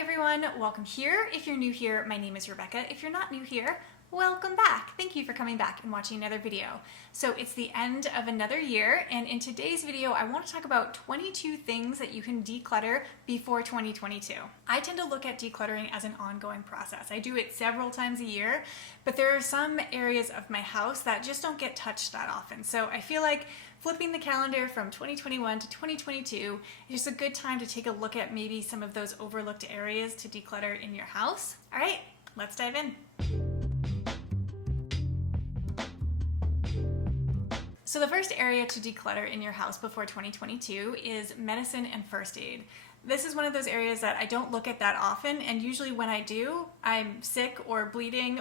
everyone, welcome here. If you're new here, my name is Rebecca. If you're not new here, welcome back. Thank you for coming back and watching another video. So it's the end of another year, and in today's video, I want to talk about 22 things that you can declutter before 2022. I tend to look at decluttering as an ongoing process. I do it several times a year, but there are some areas of my house that just don't get touched that often. So I feel like flipping the calendar from 2021 to 2022 is just a good time to take a look at maybe some of those overlooked areas to declutter in your house. All right, let's dive in. So the first area to declutter in your house before 2022 is medicine and first aid. This is one of those areas that I don't look at that often, and usually when I do, I'm sick or bleeding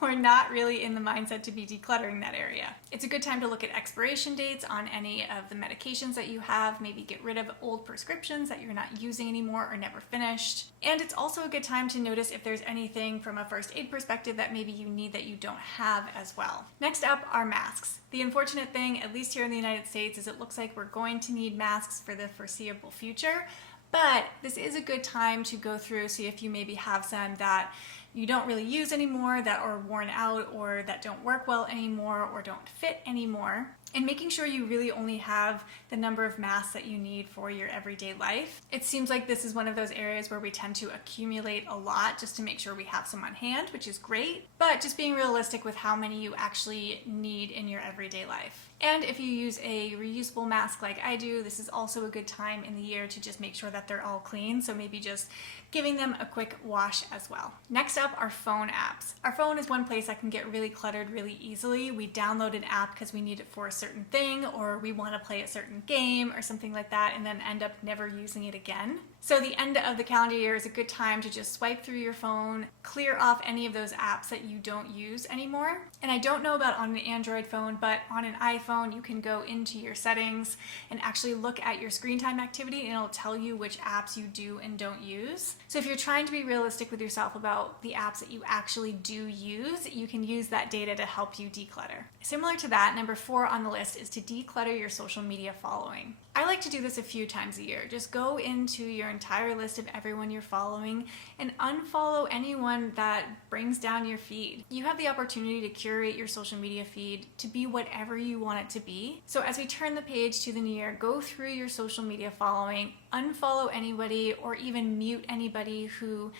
or not really in the mindset to be decluttering that area. It's a good time to look at expiration dates on any of the medications that you have, maybe get rid of old prescriptions that you're not using anymore or never finished. And it's also a good time to notice if there's anything from a first aid perspective that maybe you need that you don't have as well. Next up are masks. The unfortunate thing, at least here in the United States, is it looks like we're going to need masks for the foreseeable future. But this is a good time to go through, see if you maybe have some that you don't really use anymore, that are worn out or that don't work well anymore or don't fit anymore, and making sure you really only have the number of masks that you need for your everyday life. It seems like this is one of those areas where we tend to accumulate a lot just to make sure we have some on hand, which is great, but just being realistic with how many you actually need in your everyday life. And if you use a reusable mask like I do, this is also a good time in the year to just make sure that they're all clean, so maybe just giving them a quick wash as well. Next up are phone apps. Our phone is one place that can get really cluttered really easily. We download an app because we need it for a certain thing, or we want to play a certain game or something like that, and then end up never using it again. So the end of the calendar year is a good time to just swipe through your phone, clear off any of those apps that you don't use anymore. And I don't know about on an Android phone, but on an iPhone, you can go into your settings and actually look at your screen time activity, and it'll tell you which apps you do and don't use. So if you're trying to be realistic with yourself about the apps that you actually do use, you can use that data to help you declutter. Similar to that, number 4 on the list is to declutter your social media following. I like to do this a few times a year. Just go into your entire list of everyone you're following and unfollow anyone that brings down your feed. You have the opportunity to curate your social media feed to be whatever you want it to be. So as we turn the page to the new year, go through your social media following, unfollow anybody, or even mute anybody who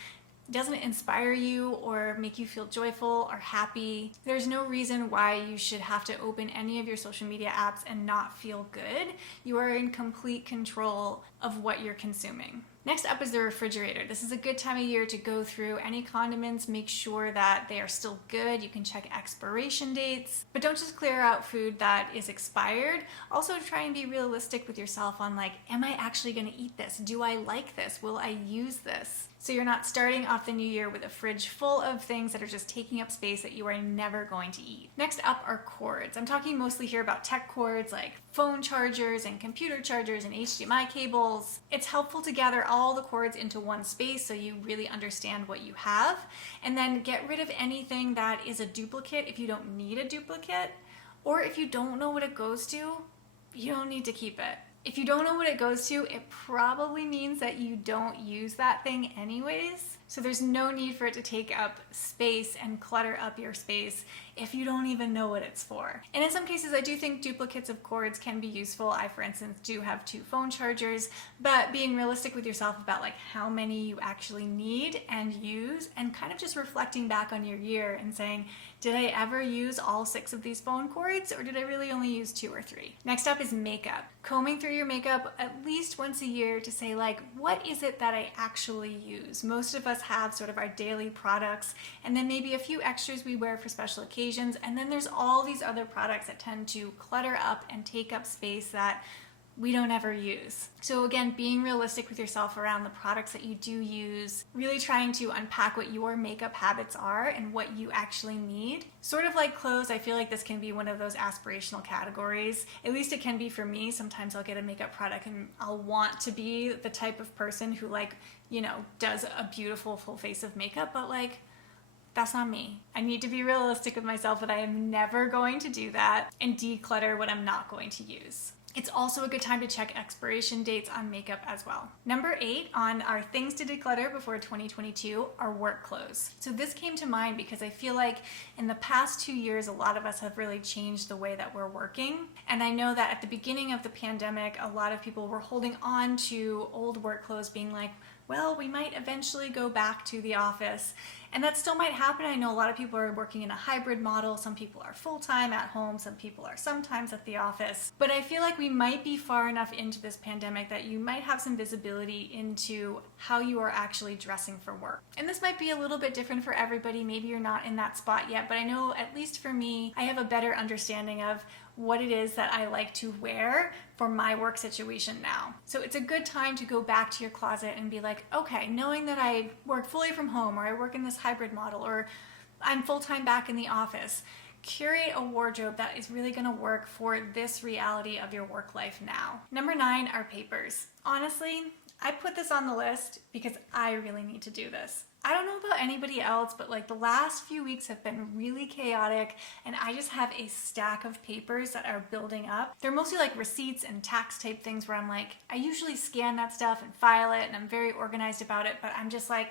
doesn't inspire you or make you feel joyful or happy. There's no reason why you should have to open any of your social media apps and not feel good. You are in complete control of what you're consuming. Next up is the refrigerator. This is a good time of year to go through any condiments, make sure that they are still good. You can check expiration dates, but don't just clear out food that is expired. Also try and be realistic with yourself on like, am I actually gonna eat this? Do I like this? Will I use this? So you're not starting off the new year with a fridge full of things that are just taking up space that you are never going to eat. Next up are cords. I'm talking mostly here about tech cords like phone chargers and computer chargers and HDMI cables. It's helpful to gather all the cords into one space so you really understand what you have, and then get rid of anything that is a duplicate if you don't need a duplicate, or if you don't know what it goes to, you don't need to keep it. If you don't know what it goes to, it probably means that you don't use that thing anyways. So there's no need for it to take up space and clutter up your space if you don't even know what it's for. And in some cases, I do think duplicates of cords can be useful. I, for instance, do have 2 phone chargers, but being realistic with yourself about like how many you actually need and use, and kind of just reflecting back on your year and saying, did I ever use all 6 of these phone cords, or did I really only use 2 or 3? Next up is makeup. Combing through your makeup at least once a year to say like, what is it that I actually use? Most of us have sort of our daily products, and then maybe a few extras we wear for special occasions, and then there's all these other products that tend to clutter up and take up space that we don't ever use. So again, being realistic with yourself around the products that you do use, really trying to unpack what your makeup habits are and what you actually need. Sort of like clothes, I feel like this can be one of those aspirational categories. At least it can be for me. Sometimes I'll get a makeup product and I'll want to be the type of person who does a beautiful full face of makeup, but like, that's not me. I need to be realistic with myself that I am never going to do that and declutter what I'm not going to use. It's also a good time to check expiration dates on makeup as well. Number 8 on our things to declutter before 2022 are work clothes. So this came to mind because I feel like in the past 2 years, a lot of us have really changed the way that we're working. And I know that at the beginning of the pandemic, a lot of people were holding on to old work clothes being like, well, we might eventually go back to the office. And that still might happen. I know a lot of people are working in a hybrid model. Some people are full-time at home. Some people are sometimes at the office. But I feel like we might be far enough into this pandemic that you might have some visibility into how you are actually dressing for work. And this might be a little bit different for everybody. Maybe you're not in that spot yet, but I know at least for me, I have a better understanding of what it is that I like to wear for my work situation now. So it's a good time to go back to your closet and be like, okay, knowing that I work fully from home, or I work in this hybrid model, or I'm full-time back in the office, curate a wardrobe that is really gonna work for this reality of your work life now. Number 9 are papers. Honestly, I put this on the list because I really need to do this. I don't know about anybody else, but like the last few weeks have been really chaotic, and I just have a stack of papers that are building up. They're mostly like receipts and tax type things where I'm like, I usually scan that stuff and file it, and I'm very organized about it, but I'm just like,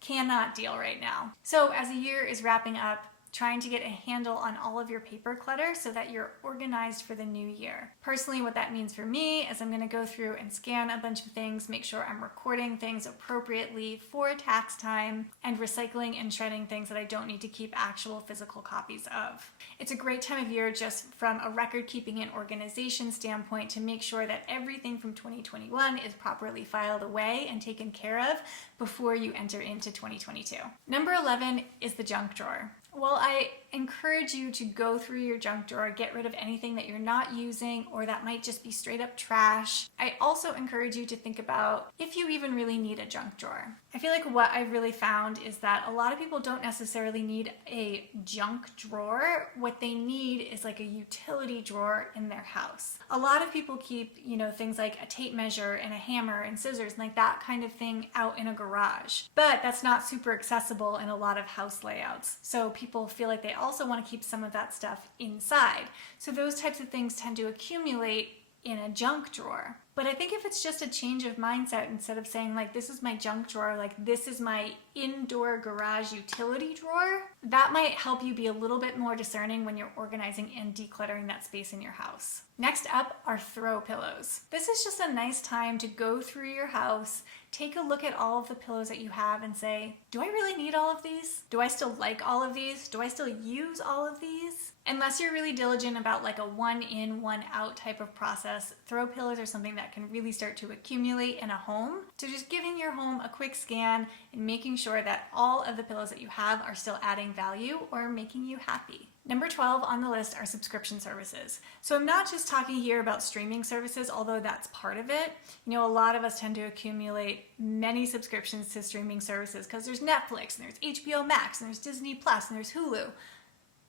cannot deal right now. So as the year is wrapping up, trying to get a handle on all of your paper clutter so that you're organized for the new year. Personally, what that means for me is I'm going to go through and scan a bunch of things, make sure I'm recording things appropriately for tax time, and recycling and shredding things that I don't need to keep actual physical copies of. It's a great time of year just from a record keeping and organization standpoint to make sure that everything from 2021 is properly filed away and taken care of before you enter into 2022. Number 11 is the junk drawer. Well, I encourage you to go through your junk drawer, get rid of anything that you're not using or that might just be straight up trash. I also encourage you to think about if you even really need a junk drawer. I feel like what I've really found is that a lot of people don't necessarily need a junk drawer. What they need is like a utility drawer in their house. A lot of people keep, things like a tape measure and a hammer and scissors and like that kind of thing out in a garage. But that's not super accessible in a lot of house layouts. So people feel like they also want to keep some of that stuff inside. So those types of things tend to accumulate in a junk drawer. But I think if it's just a change of mindset, instead of saying like, this is my junk drawer, like this is my indoor garage utility drawer, that might help you be a little bit more discerning when you're organizing and decluttering that space in your house. Next up are throw pillows. This is just a nice time to go through your house, take a look at all of the pillows that you have and say, do I really need all of these? Do I still like all of these? Do I still use all of these? Unless you're really diligent about like a one in, one out type of process, throw pillows are something that can really start to accumulate in a home. So just giving your home a quick scan and making sure that all of the pillows that you have are still adding value or making you happy. Number 12 on the list are subscription services. So I'm not just talking here about streaming services, although that's part of it. A lot of us tend to accumulate many subscriptions to streaming services because there's Netflix and there's HBO Max and there's Disney Plus and there's Hulu.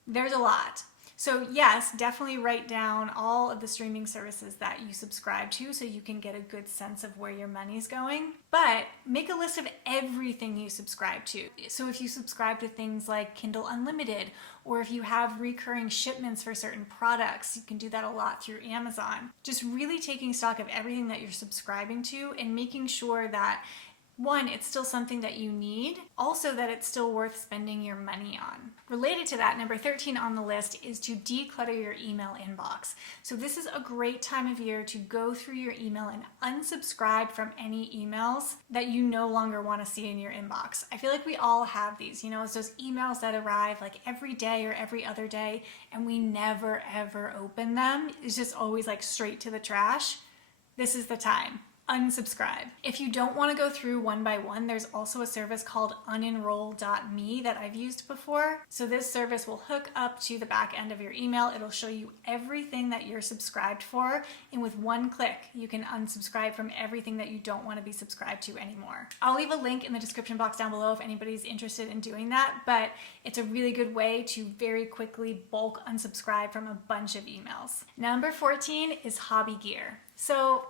There's a lot. So yes, definitely write down all of the streaming services that you subscribe to so you can get a good sense of where your money's going. But make a list of everything you subscribe to. So if you subscribe to things like Kindle Unlimited, or if you have recurring shipments for certain products, you can do that a lot through Amazon. Just really taking stock of everything that you're subscribing to and making sure that one, it's still something that you need, also that it's still worth spending your money on. Related to that, number 13 on the list is to declutter your email inbox. So this is a great time of year to go through your email and unsubscribe from any emails that you no longer want to see in your inbox. I feel like we all have these, it's those emails that arrive like every day or every other day and we never ever open them. It's just always like straight to the trash. This is the time. Unsubscribe. If you don't want to go through one by one, there's also a service called unenroll.me that I've used before. So this service will hook up to the back end of your email. It'll show you everything that you're subscribed for, and with one click, you can unsubscribe from everything that you don't want to be subscribed to anymore. I'll leave a link in the description box down below if anybody's interested in doing that, but it's a really good way to very quickly bulk unsubscribe from a bunch of emails. Number 14 is hobby gear. So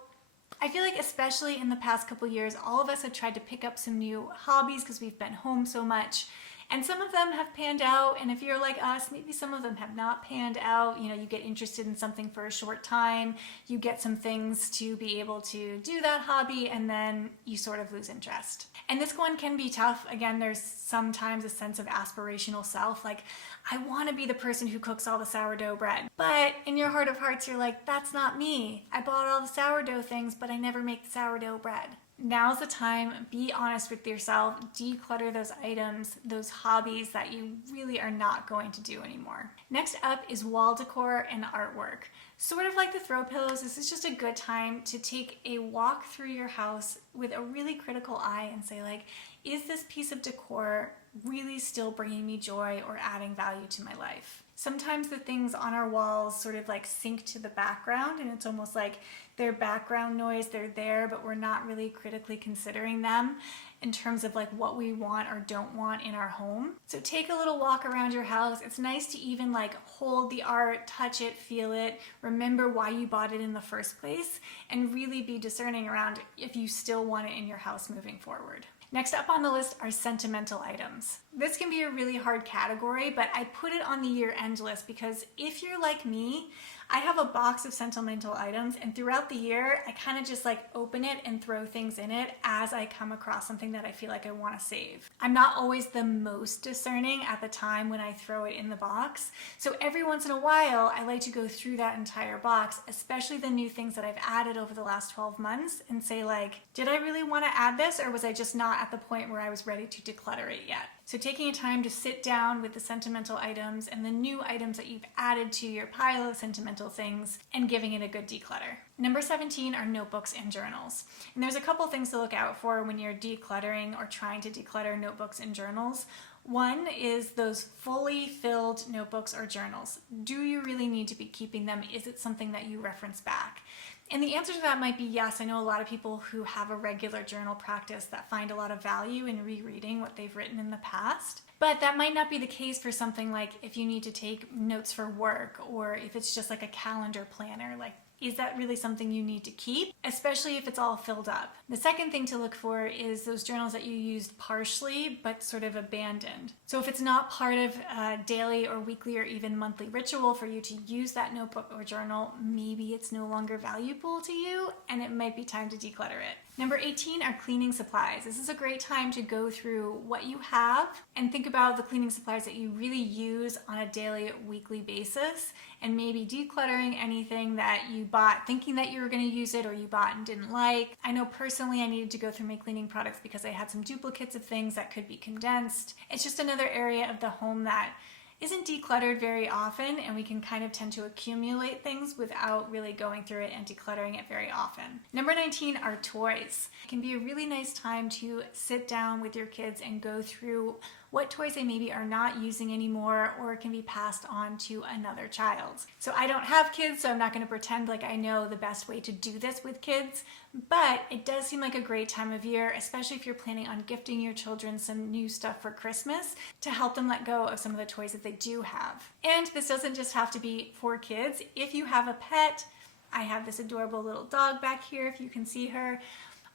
I feel like especially in the past couple years, all of us have tried to pick up some new hobbies because we've been home so much. And some of them have panned out, and if you're like us, maybe some of them have not panned out. You know, you get interested in something for a short time, you get some things to be able to do that hobby, and then you sort of lose interest. And this one can be tough. Again, there's sometimes a sense of aspirational self, like, I want to be the person who cooks all the sourdough bread. But in your heart of hearts, you're like, that's not me. I bought all the sourdough things, but I never make the sourdough bread. Now's the time. Be honest with yourself. Declutter those items, those hobbies that you really are not going to do anymore. Next up is wall decor and artwork. Sort of like the throw pillows, this is just a good time to take a walk through your house with a really critical eye and say, like, is this piece of decor really still bringing me joy or adding value to my life? Sometimes the things on our walls sort of like sink to the background, and it's almost like they're background noise, they're there, but we're not really critically considering them in terms of like what we want or don't want in our home. So take a little walk around your house. It's nice to even like hold the art, touch it, feel it, remember why you bought it in the first place, and really be discerning around if you still want it in your house moving forward. Next up on the list are sentimental items. This can be a really hard category, but I put it on the year-end list because if you're like me, I have a box of sentimental items, and throughout the year, I kind of just like open it and throw things in it as I come across something that I feel like I want to save. I'm not always the most discerning at the time when I throw it in the box, so every once in a while, I like to go through that entire box, especially the new things that I've added over the last 12 months, and say like, did I really want to add this, or was I just not at the point where I was ready to declutter it yet? So taking a time to sit down with the sentimental items and the new items that you've added to your pile of sentimental things and giving it a good declutter. Number 17 are notebooks and journals. And there's a couple things to look out for when you're decluttering or trying to declutter notebooks and journals. One is those fully filled notebooks or journals. Do you really need to be keeping them? Is it something that you reference back? And the answer to that might be yes. I know a lot of people who have a regular journal practice that find a lot of value in rereading what they've written in the past. But that might not be the case for something like if you need to take notes for work, or if it's just like a calendar planner. Like, is that really something you need to keep, especially if it's all filled up? The second thing to look for is those journals that you used partially but sort of abandoned. So if it's not part of a daily or weekly or even monthly ritual for you to use that notebook or journal, maybe it's no longer valuable to you and it might be time to declutter it. Number 18 are cleaning supplies. This is a great time to go through what you have and think about the cleaning supplies that you really use on a daily, weekly basis, and maybe decluttering anything that you bought thinking that you were going to use it or you bought and didn't like. I know personally I needed to go through my cleaning products because I had some duplicates of things that could be condensed. It's just another area of the home that isn't decluttered very often, and we can kind of tend to accumulate things without really going through it and decluttering it very often. Number 19 are toys. It can be a really nice time to sit down with your kids and go through what toys they maybe are not using anymore or can be passed on to another child. So I don't have kids, so I'm not going to pretend like I know the best way to do this with kids, but it does seem like a great time of year, especially if you're planning on gifting your children some new stuff for Christmas, to help them let go of some of the toys that they do have. And this doesn't just have to be for kids. If you have a pet, I have this adorable little dog back here, if you can see her.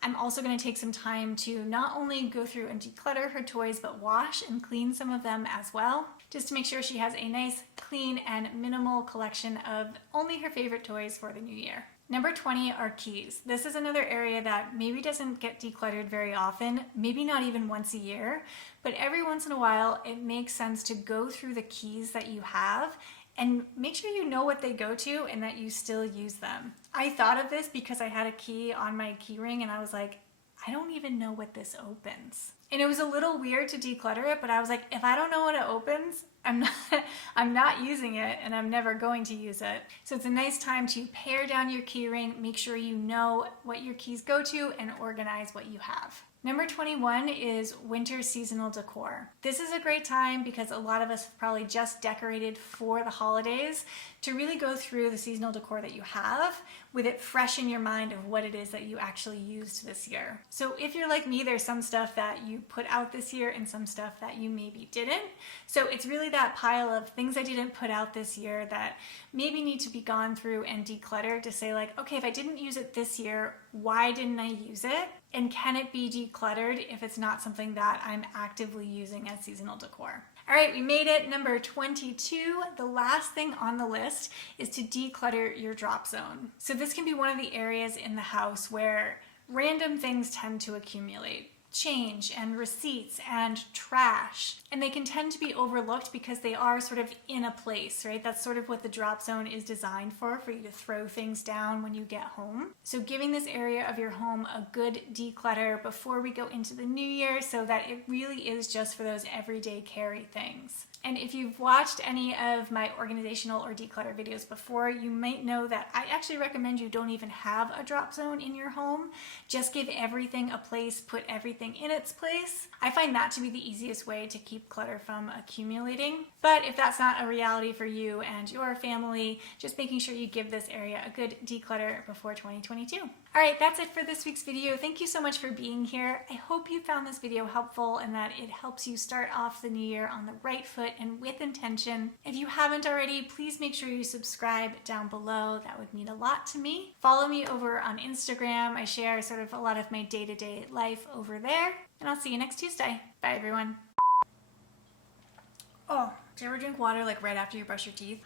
I'm also going to take some time to not only go through and declutter her toys, but wash and clean some of them as well, just to make sure she has a nice, clean, and minimal collection of only her favorite toys for the new year. Number 20 are keys. This is another area that maybe doesn't get decluttered very often, maybe not even once a year, but every once in a while it makes sense to go through the keys that you have and make sure you know what they go to and that you still use them. I thought of this because I had a key on my key ring and I was like, I don't even know what this opens. And it was a little weird to declutter it, but I was like, if I don't know what it opens, I'm not using it and I'm never going to use it. So it's a nice time to pare down your key ring, make sure you know what your keys go to, and organize what you have. Number 21 is winter seasonal decor. This is a great time because a lot of us have probably just decorated for the holidays to really go through the seasonal decor that you have with it fresh in your mind of what it is that you actually used this year. So if you're like me, there's some stuff that you put out this year and some stuff that you maybe didn't. So it's really that pile of things I didn't put out this year that maybe need to be gone through and decluttered to say like, okay, if I didn't use it this year, Why didn't I use it? And can it be decluttered if it's not something that I'm actively using as seasonal decor? All right, we made it. Number 22. The last thing on the list is to declutter your drop zone. So this can be one of the areas in the house where random things tend to accumulate. Change and receipts and trash. And they can tend to be overlooked because they are sort of in a place, right? That's sort of what the drop zone is designed for you to throw things down when you get home. So giving this area of your home a good declutter before we go into the new year so that it really is just for those everyday carry things. And if you've watched any of my organizational or declutter videos before, you might know that I actually recommend you don't even have a drop zone in your home. Just give everything a place, put everything in its place. I find that to be the easiest way to keep clutter from accumulating. But if that's not a reality for you and your family, just making sure you give this area a good declutter before 2022. All right, that's it for this week's video. Thank you so much for being here. I hope you found this video helpful and that it helps you start off the new year on the right foot and with intention. If you haven't already, please make sure you subscribe down below. That would mean a lot to me. Follow me over on Instagram. I share sort of a lot of my day-to-day life over there. And I'll see you next Tuesday. Bye, everyone. Oh, do you ever drink water like right after you brush your teeth?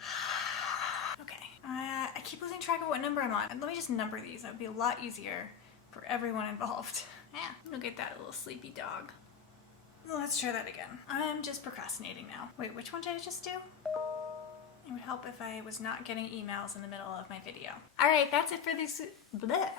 Okay. I keep losing track of what number I'm on. Let me just number these. That would be a lot easier for everyone involved. Yeah, look at that little sleepy dog. Let's try that again. I'm just procrastinating now. Wait, which one did I just do? It would help if I was not getting emails in the middle of my video. All right, that's it for this. Bleh.